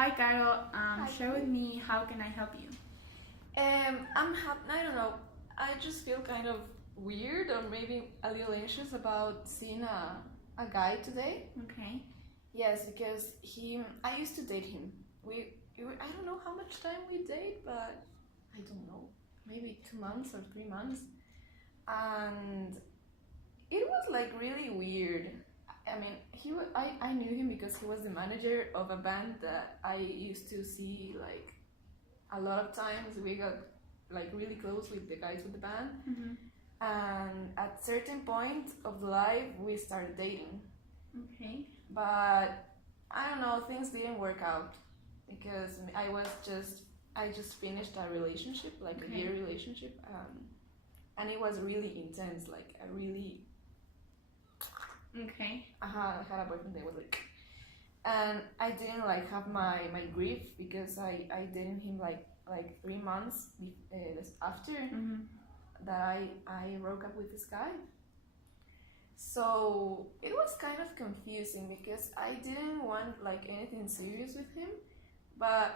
hi, Carol. Hi. Share with me, how can I help you? I'm happy. I don't know. I just feel kind of weird or maybe a little anxious about seeing a guy today. Okay. Yes, because I used to date him. I don't know how much time we date, but I don't know, maybe 2 months or 3 months, and it was like really weird. I mean, I knew him because he was the manager of a band that I used to see like a lot of times. We got like really close with the guys with the band, and at certain point of the life we started dating. Okay. But I don't know, things didn't work out because I just finished a relationship, like a Okay. year relationship, and it was really intense. Like I really Okay. I had a boyfriend that was like, and I didn't like have my grief because I dated him like 3 months after that I broke up with this guy. So it was kind of confusing because I didn't want like anything serious with him,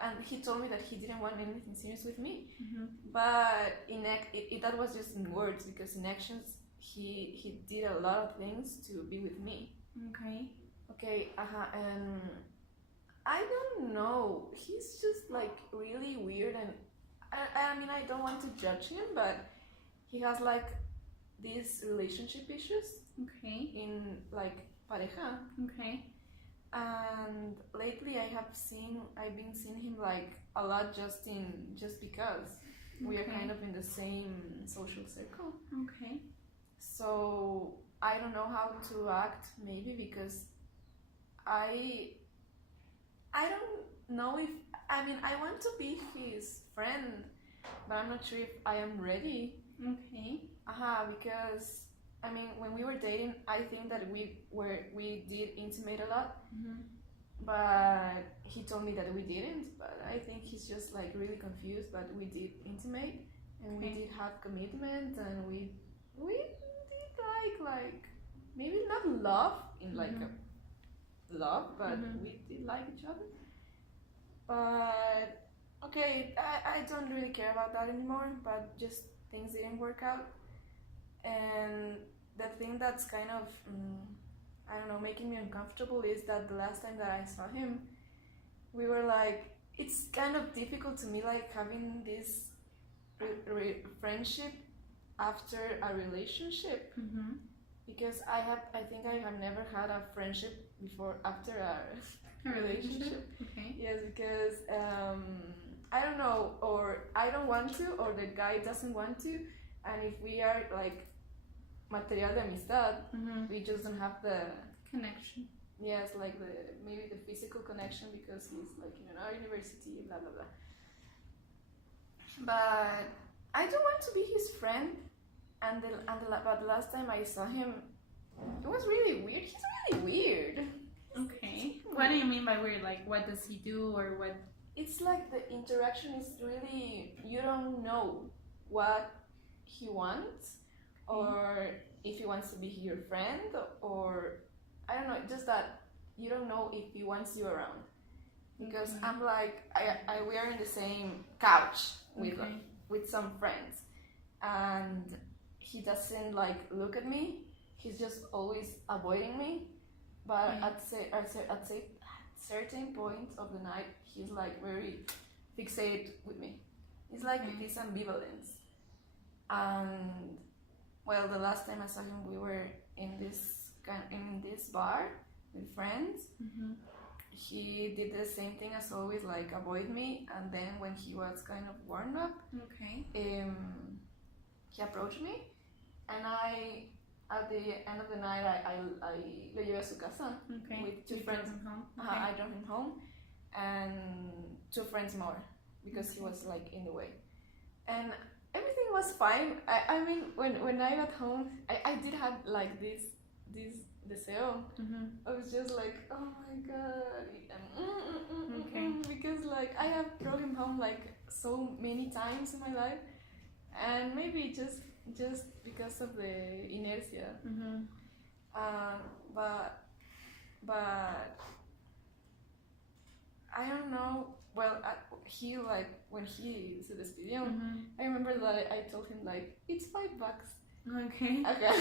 and he told me that he didn't want anything serious with me. But that was just in words, because in actions he did a lot of things to be with me. Okay. Okay, and I don't know. He's just like really weird, and I mean, I don't want to judge him, but he has like these relationship issues Okay. in like pareja, Okay. and lately I've been seeing him like a lot just because we are Okay. kind of in the same social circle. Okay. So I don't know how to act, maybe because I don't know if I mean I want to be his friend, but I'm not sure if I am ready. Okay. Because I mean when we were dating, I think that we did intimate a lot, but he told me that we didn't. But I think he's just like really confused. But we did intimate, and we Okay. did have commitment, and we did like maybe not love in like a love, but we did like each other. But okay, I don't really care about that anymore, but just things didn't work out. And the thing that's kind of I don't know, making me uncomfortable is that the last time that I saw him, we were like, it's kind of difficult to me like having this friendship after a relationship, because I think I have never had a friendship before after a relationship. Okay. Yes, because I don't know, or I don't want to, or the guy doesn't want to, and if we are like material de amistad, we just don't have the Connection. yes, like maybe the physical connection because he's like in our university, blah blah blah. But I don't want to be his friend, but the last time I saw him, it was really weird. He's really weird. Okay. What do you mean by weird? Like, what does he do, or what? It's like the interaction is really, you don't know what he wants, or if he wants to be your friend, or I don't know, just that you don't know if he wants you around. Because I'm like, we are in the same couch with some friends, and he doesn't like look at me. He's just always avoiding me. But at certain points of the night, he's like very fixated with me. It's like this ambivalence. And well, the last time I saw him, we were in this bar with friends. He did the same thing as always, like avoid me. And then when he was kind of warmed up, he approached me, and at the end of the night, I lo llevé a su casa with two friends. I drove him home, and two friends more, because he was like in the way, and everything was fine. I mean, when I got home, I did have like this deseo. I was just like, oh my god, because like I have drove him home like so many times in my life, and maybe just because of the inertia. But I don't know. Well, he like when he se despidió. Mhm. I remember that I told him like it's $5. Okay. Okay.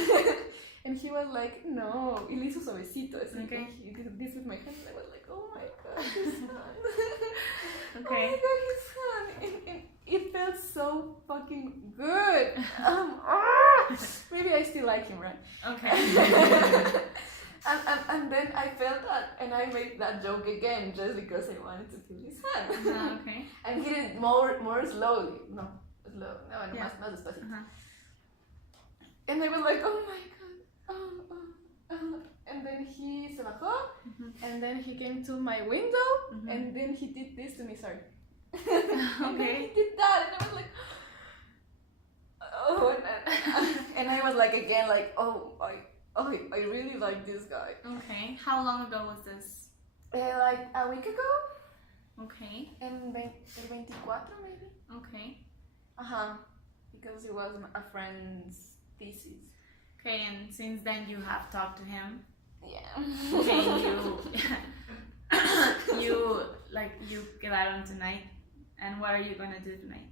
And he was like, no. Y le hizo suavecito. Así. Okay. He did this with my hand. And I was like, oh my god, his hand. Okay. Oh my god, his hand. And it felt so fucking good. Maybe I still like him, right? Okay. And then I felt that, and I made that joke again just because I wanted to feel his hand. Okay. And he did it more slowly. No, Yeah. más despacito. Uh-huh. And I was like, oh my god. And then he se bajó, and then he came to my window, and then he did this to me, sorry. And then he did that, and I was like, oh, and I was like again, like, I really like this guy. Okay. How long ago was this? Like a week ago, Okay. el 24 maybe. Okay. Because it was a friend's thesis. Okay, and since then you have talked to him. Yeah. Okay, you get out on tonight, and what are you gonna do tonight?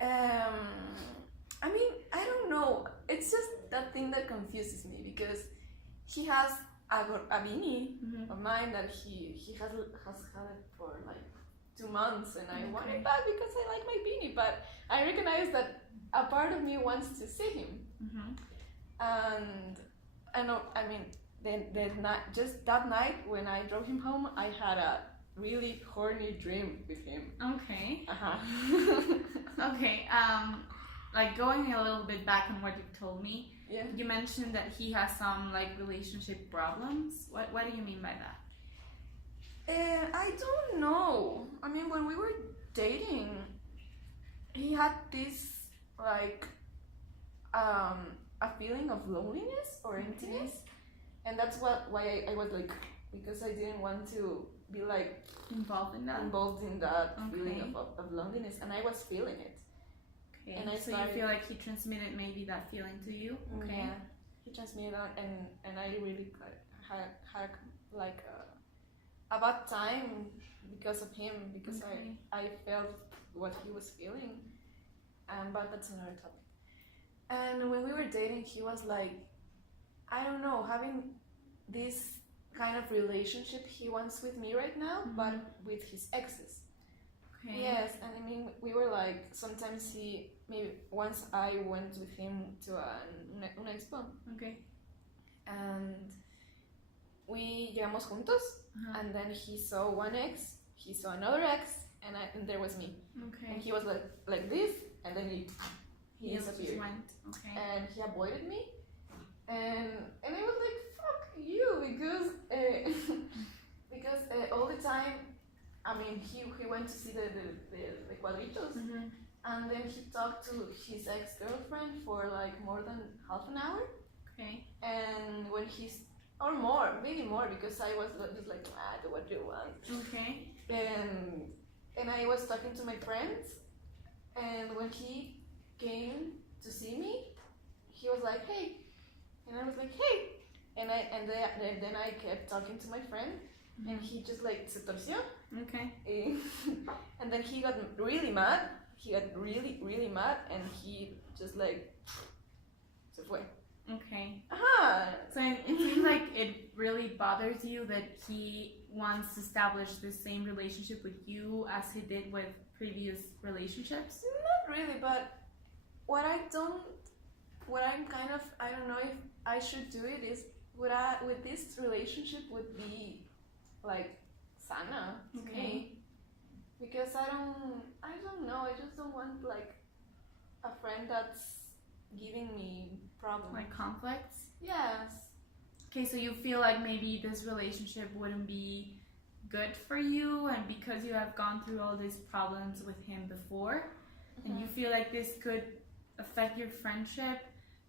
I mean, I don't know. It's just that thing that confuses me because he has a beanie of mine that he has had it for like 2 months, and I want it back because I like my beanie. But I recognize that a part of me wants to see him, and I know. I mean, just that night when I drove him home, I had a really horny dream with him. Okay. Uh-huh. Okay. Like going a little bit back on what you told me. Yeah. You mentioned that he has some like relationship problems. What do you mean by that? I don't know. I mean, when we were dating, he had this like a feeling of loneliness or emptiness, and that's why I was like, because I didn't want to be like Involved in that? involved in that Okay. feeling of loneliness, and I was feeling it. Okay. And I so started- you feel like he transmitted maybe that feeling to you? Okay. Yeah. He transmitted that, and I really had like a bad time because of him, because Okay. I felt what he was feeling, but that's another topic. And when we were dating, he was like, I don't know, having this kind of relationship he wants with me right now, but with his exes. Okay. Yes, and I mean, we were like, sometimes once I went with him to una expo, Okay. and we llegamos juntos, and then he saw one ex, he saw another ex, and there was me. Okay. And he was like this, and then he just disappeared. went. Okay. And he avoided me, and I was like, fuck you, because all the time, I mean, he went to see the cuadritos, and then he talked to his ex-girlfriend for like more than half an hour, Okay. and when or more, maybe more, because I was just like, do what you want, Okay. and I was talking to my friends, and when he came to see me, he was like, hey, and I was like, hey, and then I kept talking to my friend, and he just like se torció. Okay. And then he got really mad. He got really, really mad, and he just like se fue. Okay. Uh-huh. So it seems like it really bothers you that he wants to establish the same relationship with you as he did with previous relationships? Not really, but I don't know if I should do it is, with this relationship would be like sana to me, because I don't know, I just don't want like a friend that's giving me problems. Like conflicts? Yes. Okay, so you feel like maybe this relationship wouldn't be good for you, and because you have gone through all these problems with him before, and you feel like this could affect your friendship,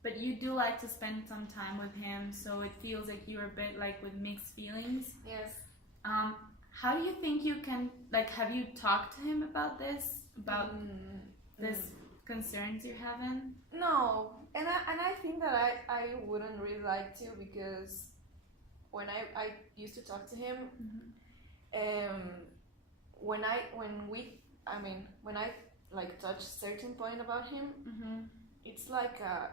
but you do like to spend some time with him, so it feels like you're a bit like with mixed feelings. Yes. How do you think you can, like, have you talked to him about this? About this concerns you're having? No, and I think that I wouldn't really like to, because when I used to talk to him, when I like touch certain point about him, it's like a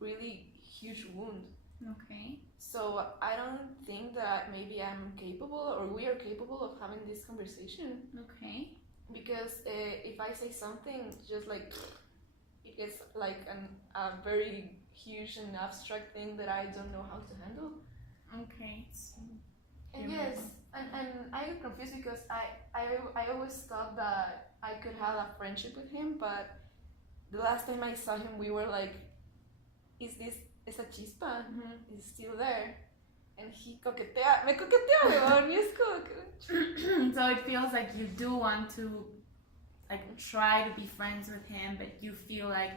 really huge wound. Okay. So I don't think that maybe I'm capable or we are capable of having this conversation, Okay. because if I say something, just like it gets like a very huge and abstract thing that I don't know how to handle. Okay. So, And yes, and I get confused because I always thought that I could have a friendship with him, but the last time I saw him, we were like, is this esa chispa? Is still there? And he me coquetea, weón, y es como que... so it feels like you do want to like try to be friends with him, but you feel like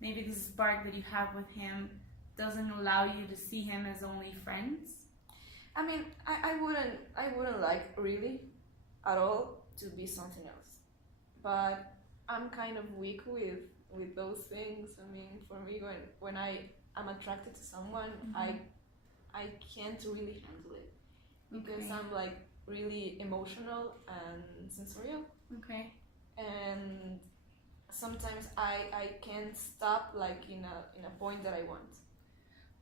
maybe this spark that you have with him doesn't allow you to see him as only friends. I mean, I wouldn't like really at all to be something else, but I'm kind of weak with those things. I mean, for me, when I am attracted to someone, I can't really handle it because I'm like really emotional and sensorial. Okay. And sometimes I can't stop like in a point that I want.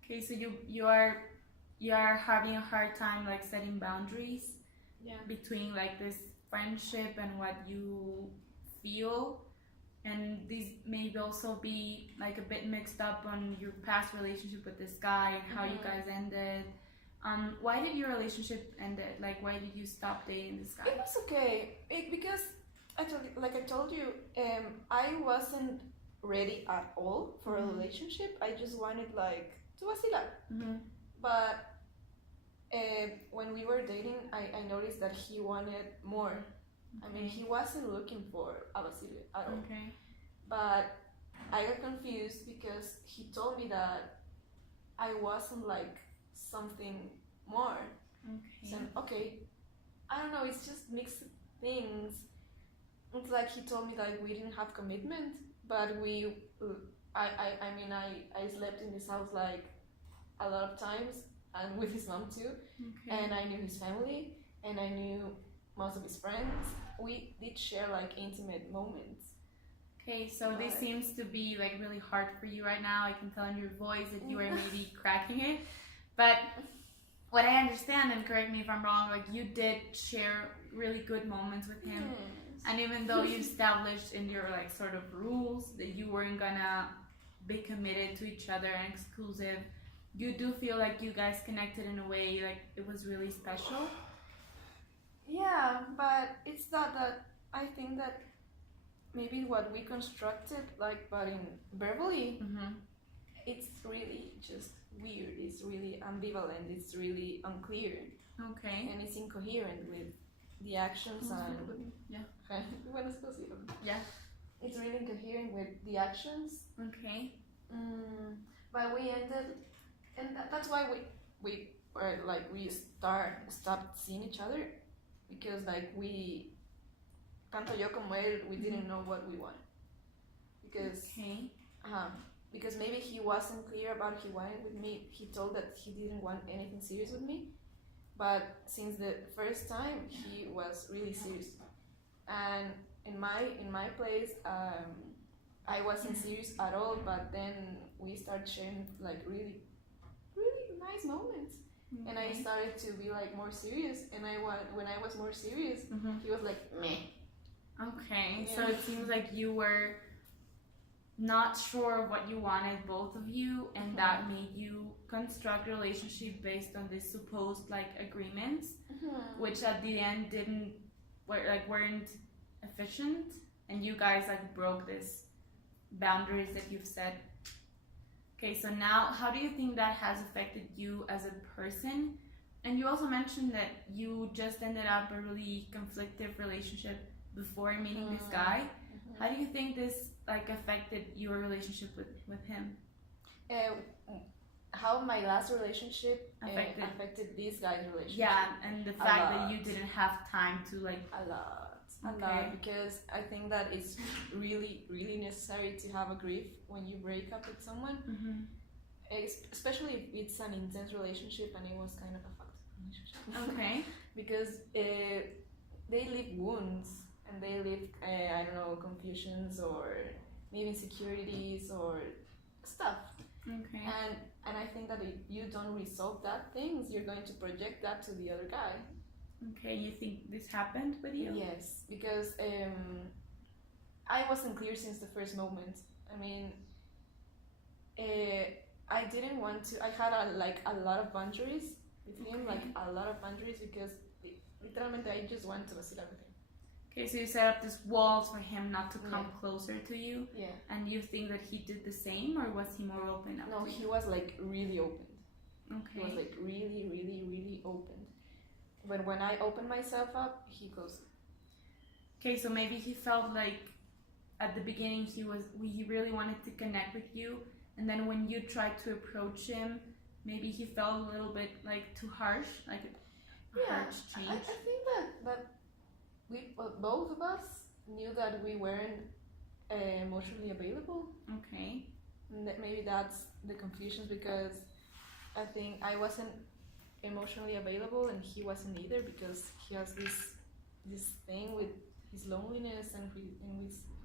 Okay, so you are having a hard time like setting boundaries between like this friendship and what you feel, and these maybe also be like a bit mixed up on your past relationship with this guy and how you guys ended. Why did your relationship end? Like, why did you stop dating this guy? It was okay because I told you, I wasn't ready at all for a relationship. I just wanted like to vacilar. But when we were dating, I noticed that he wanted more. I mean, he wasn't looking for a vacile at all. Okay. But I got confused because he told me that I wasn't like something more. Okay. So, okay, I don't know, it's just mixed things. It's like he told me that we didn't have commitment, but I slept in his house like a lot of times, and with his mom too. Okay. And I knew his family, and I knew most of his friends. We did share like intimate moments. Okay, so this seems to be like really hard for you right now. I can tell in your voice that you are maybe cracking it. But what I understand, and correct me if I'm wrong, like you did share really good moments with him. Yes. And even though you established in your like sort of rules that you weren't gonna be committed to each other and exclusive, you do feel like you guys connected in a way like it was really special. Yeah, but it's not that. I think that maybe what we constructed, like, but in verbally, it's really just weird. It's really ambivalent. It's really unclear. Okay. And it's incoherent with the actions and yeah. It's really incoherent with the actions. Okay. But we ended, and that's why we were like we stopped seeing each other, because like we, tanto yo como él, we didn't know what we wanted, because maybe he wasn't clear about what he wanted with me. He told that he didn't want anything serious with me, but since the first time he was really serious, and in my place, I wasn't serious at all. But then we started sharing like really nice moments. And I started to be like more serious, and when I was more serious, he was like meh. Okay, so it seems like you were not sure of what you wanted, both of you, and that made you construct a relationship based on this supposed like agreements, which at the end weren't efficient, and you guys like broke this boundaries that you've set. Okay, so now how do you think that has affected you as a person? And you also mentioned that you just ended up a really conflictive relationship before meeting this guy. How do you think this like affected your relationship with him? How my last relationship affected this guy's relationship? Yeah, and the fact that you didn't have time to like a lot, because I think that it's really necessary to have a grief when you break up with someone, especially if it's an intense relationship, and it was kind of a fucked relationship. Okay. Because they leave wounds and they leave I don't know, confusions or maybe insecurities or stuff. Okay. And I think that if you don't resolve that things, you're going to project that to the other guy. Okay, you think this happened with you? Yes, because I wasn't clear since the first moment. I mean, I didn't want to. I had a lot of boundaries with him, Okay. like a lot of boundaries, because literally I just want to vacilar with him. Okay, so you set up these walls for him not to come Yeah. closer to you, Yeah. and you think that he did the same, or was he more open up No, to he you? was like really open. He was Okay. like really, really, really open. But when I opened myself up, he closed. Okay, so maybe he felt like at the beginning he really wanted to connect with you, and then when you tried to approach him, maybe he felt a little bit like too harsh, like a harsh I change. think that we both of us knew that we weren't emotionally available. Okay. And that maybe that's the confusion, because I think I wasn't emotionally available and he wasn't either, because he has this thing with his loneliness and with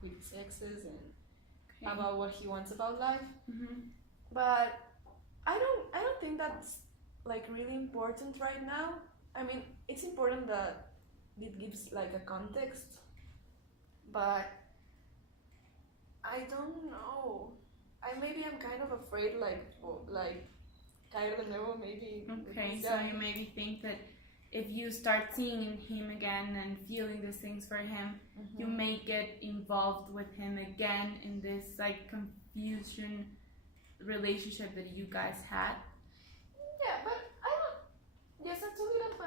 his exes and Okay. about what he wants about life. Mm-hmm. But I don't think that's like really important right now. I mean, it's important that it gives like a context, but I don't know. Maybe I'm kind of afraid, like caer de nuevo, maybe. Okay, so Yeah. you maybe think that if you start seeing him again and feeling these things for him, you Mhm. may get involved with him again in this like confusion relationship that you guys had. Yeah, but I don't. Yes, I told you that,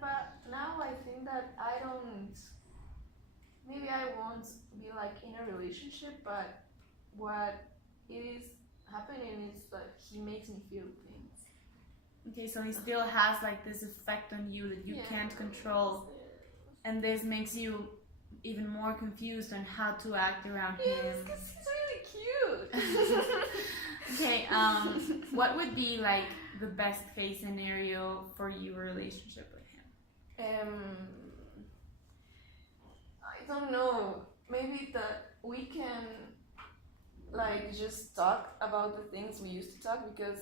but now I think that I don't. Maybe I won't be like in a relationship, but what is happening is that he makes me feel things. Okay, so he still has like this effect on you that you Yeah. can't control, and this makes you even more confused on how to act around Yes, him. because he's really cute. Okay, what would be like the best case scenario for your relationship with him? I don't know. Maybe that we can like just talk about the things we used to talk, because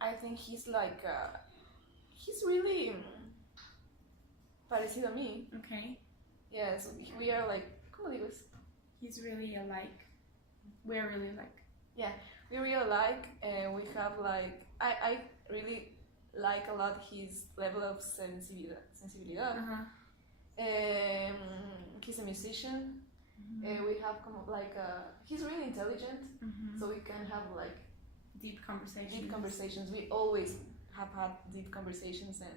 I think he's like he's really parecido a mí. Okay, Yes, we are like, ¿cómo digo eso? he's really alike. We're really alike. We really alike, and we have like I really like a lot his level of sensibilidad. Uh-huh. He's a musician. Mhm. We have he's really intelligent, Mhm. so we can have like Deep conversations. deep conversations. We always have had deep conversations, and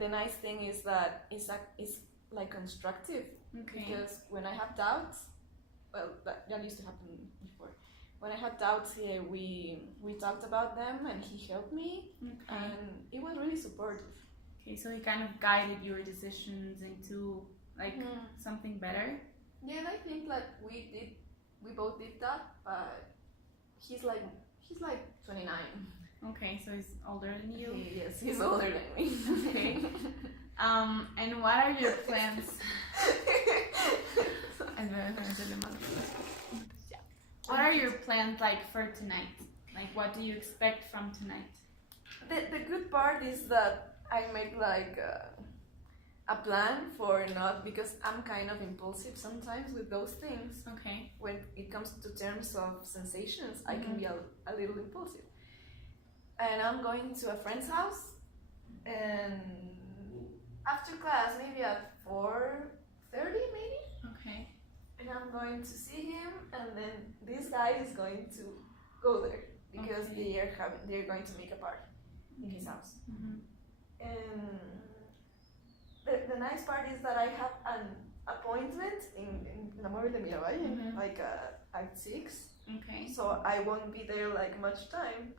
the nice thing is that it's like constructive, Okay. because when I have doubts, well, that used to happen before. When I had doubts, we talked about them, and he helped me, Okay. and it was really supportive. Okay, so he kind of guided your decisions into like something better. Yeah, and I think that we both did that, but he's like 29. Okay, so he's older than you. Yes, he's older than me. Okay. And what are your plans? What are your plans like for tonight? Like, what do you expect from tonight? The good part is that I make like a plan for not, because I'm kind of impulsive sometimes with those things. Okay. When it comes to terms of sensations, I can be a little impulsive. And I'm going to a friend's house, and after class, maybe at 4:30 maybe, Okay. and I'm going to see him, and then this guy is going to go there, because Okay. they're going to make a party in his house. Mm-hmm. And the nice part is that I have an appointment in La Móvil de Miravalle, Mhm. like at 6, Okay. so I won't be there like much time.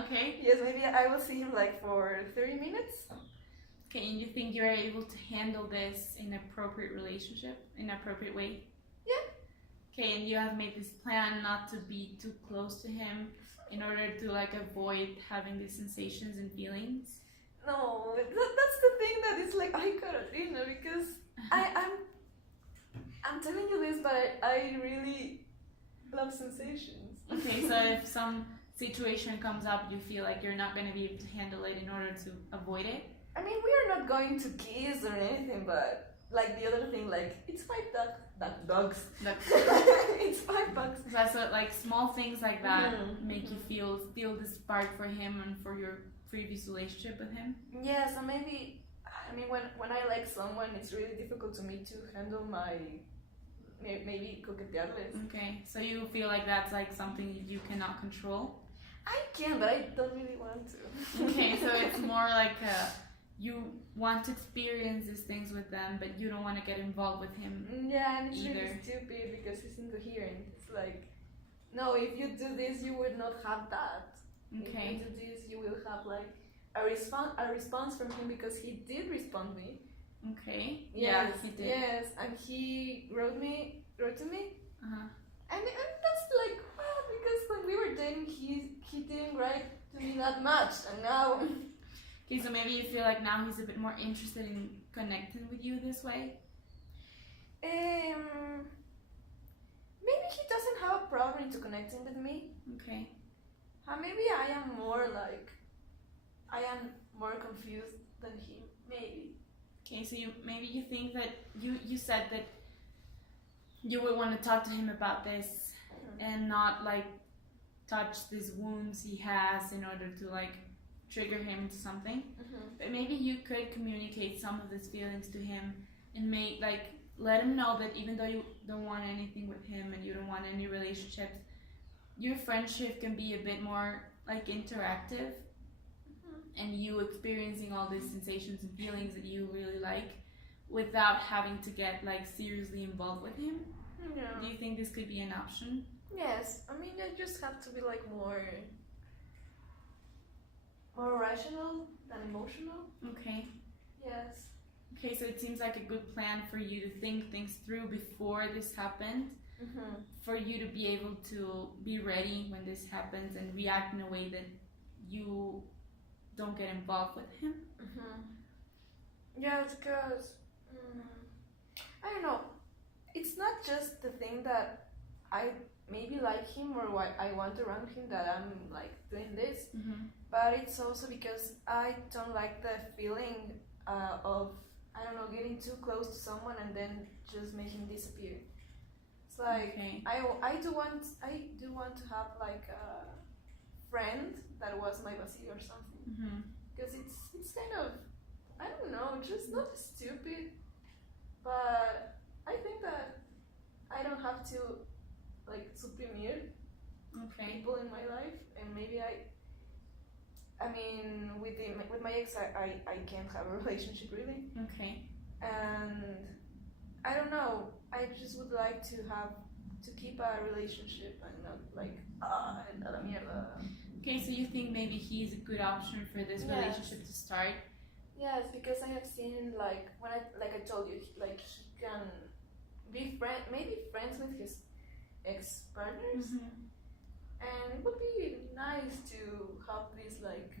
Okay. Yes, maybe I will see him like for 30 minutes. Okay, and you think you're able to handle this in appropriate relationship, in appropriate way? Yeah. Okay, and you have made this plan not to be too close to him in order to like avoid having these sensations and feelings? no, that's the thing that is like, ay, Carolina, because I'm telling you this, but I really love sensations. Okay, so if some situation comes up, you feel like you're not going to be able to handle it in order to avoid it? I mean, we are not going to kiss or anything, but like the other thing, like it's $5. It's $5. That's what, like small things like that make Mhm. you feel the spark for him and for your previous relationship with him? Yes, and maybe, I mean, when I like someone, it's really difficult to me to handle my maybe coquetearles. Okay, so you feel like that's like something you cannot control? I can, but I don't really want to. Okay, so it's more like you want to experience these things with them, but you don't want to get involved with him. Yeah, and it's Either. really stupid because he's incoherent. It's like, no, if you do this, you would not have that. Okay. If you do this, you will have like a response from him because he did respond me. Okay. Yes, Yeah, he did. Yes, and he wrote to me, Uh-huh. and that's like, well, because when we were dating, he didn't write to me that much, and now. Okay, so maybe you feel like now he's a bit more interested in connecting with you this way? Maybe he doesn't have a problem into connecting with me. Okay. Maybe I am more confused than him. Maybe. Okay, so maybe you think that you said that you would want to talk to him about this and not like touch these wounds he has in order to like trigger him into something. But maybe you could communicate some of these feelings to him and let him know that even though you don't want anything with him and you don't want any relationships, your friendship can be a bit more like interactive, and you experiencing all these sensations and feelings that you really like without having to get like seriously involved with him. Yeah. Do you think this could be an option? Yes. I mean, I just have to be like more rational than emotional. Okay. Yes. Okay, so it seems like a good plan for you to think things through before this happened, for you to be able to be ready when this happens and react in a way that you don't get involved with him. Yes, because I don't know. It's not just the thing that I maybe like him or why I want around him that I'm like doing this, but it's also because I don't like the feeling of, I don't know, getting too close to someone and then just make him disappear. It's like, Okay. I do want to have like a friend that was my Basile or something, because it's kind of, I don't know, just not stupid, but I think that I don't have to like supprime Okay. people in my life, and maybe I mean with my ex I can't have a relationship really, Okay. and I don't know, I just would like to keep a relationship and not like nada mierda. Okay, so you think maybe he's a good option for this Yes. relationship to start? Yes, because I have seen like when I told you, like he can be maybe friends with his ex partners, and it would be nice to have this like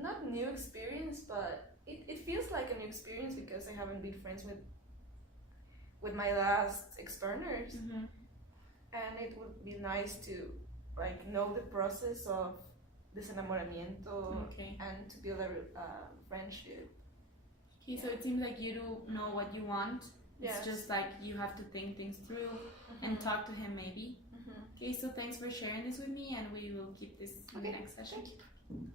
not new experience, but it feels like a new experience because I haven't been friends with my last ex partners, and it would be nice to like know the process of desenamoramiento Okay. and to build a friendship. Okay, so it seems like you do know what you want. Yes. It's just like you have to think things through and talk to him maybe. Okay, so thanks for sharing this with me, and we will keep this in the Okay, next session. thank you.